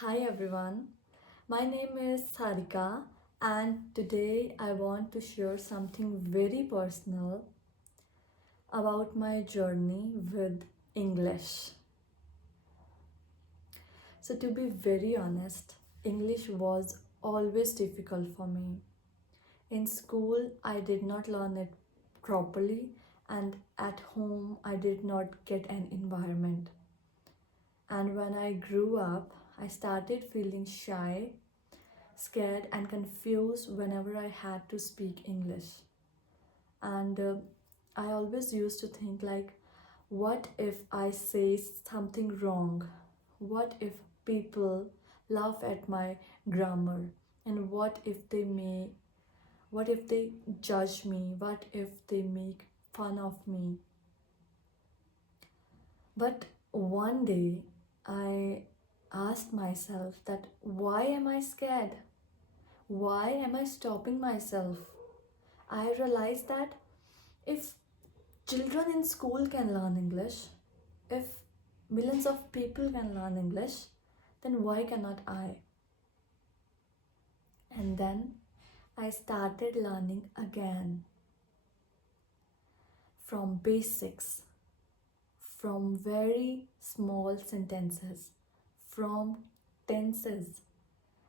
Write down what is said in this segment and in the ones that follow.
Hi everyone, my name is Sarika and today I want to share something very personal about my journey with English. So, to be very honest, English was always difficult for me. In school, I did not learn it properly, and at home, I did not get an environment. And when I grew up, I started feeling shy, scared and confused whenever I had to speak English. And I always used to think like, what if I say something wrong? What if people laugh at my grammar? And what if they judge me? What if they make fun of me? But one day I asked myself that why am I scared? Why am I stopping myself? I realized that if children in school can learn English, if millions of people can learn English, then why cannot I? And then I started learning again from basics, from very small sentences, from tenses,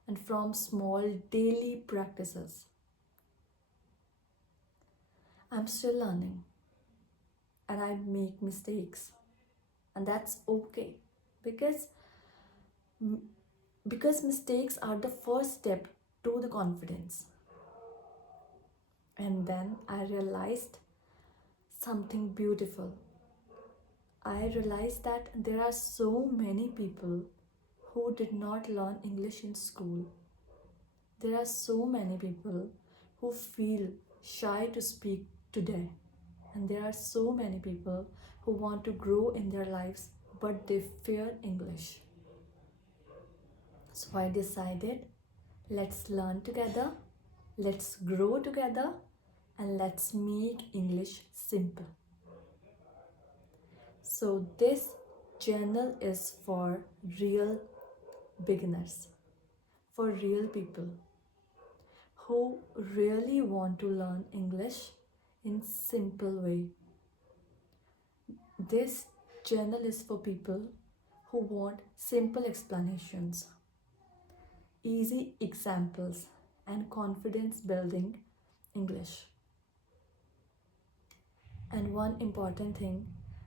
and from small daily practices. I'm still learning and I make mistakes, and that's okay because mistakes are the first step to the confidence. And then I realized something beautiful. I realized that there are so many people who did not learn English in school. There are so many people who feel shy to speak today, and there are so many people who want to grow in their lives but they fear English. So I decided, let's learn together, let's grow together, and let's make English simple. So this channel is for real beginners, for real people who really want to learn English in simple way. This channel is for people who want simple explanations, easy examples, and confidence building English. And one important thing,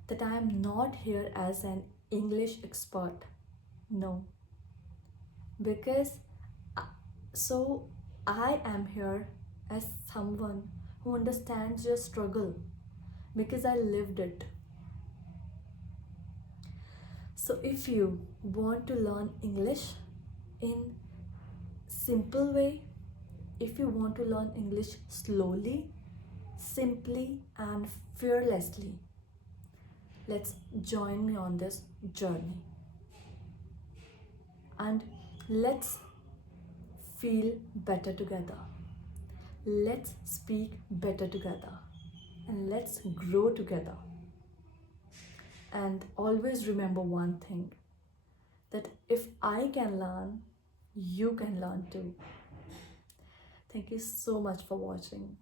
that I am not here as an English expert. No. Because so I am here as someone who understands your struggle because I lived it. So if you want to learn English in simple way, if you want to learn English slowly, simply and fearlessly, let's join me on this journey. And let's feel better together. Let's speak better together. And let's grow together. And always remember one thing, that if I can learn, you can learn too. Thank you so much for watching.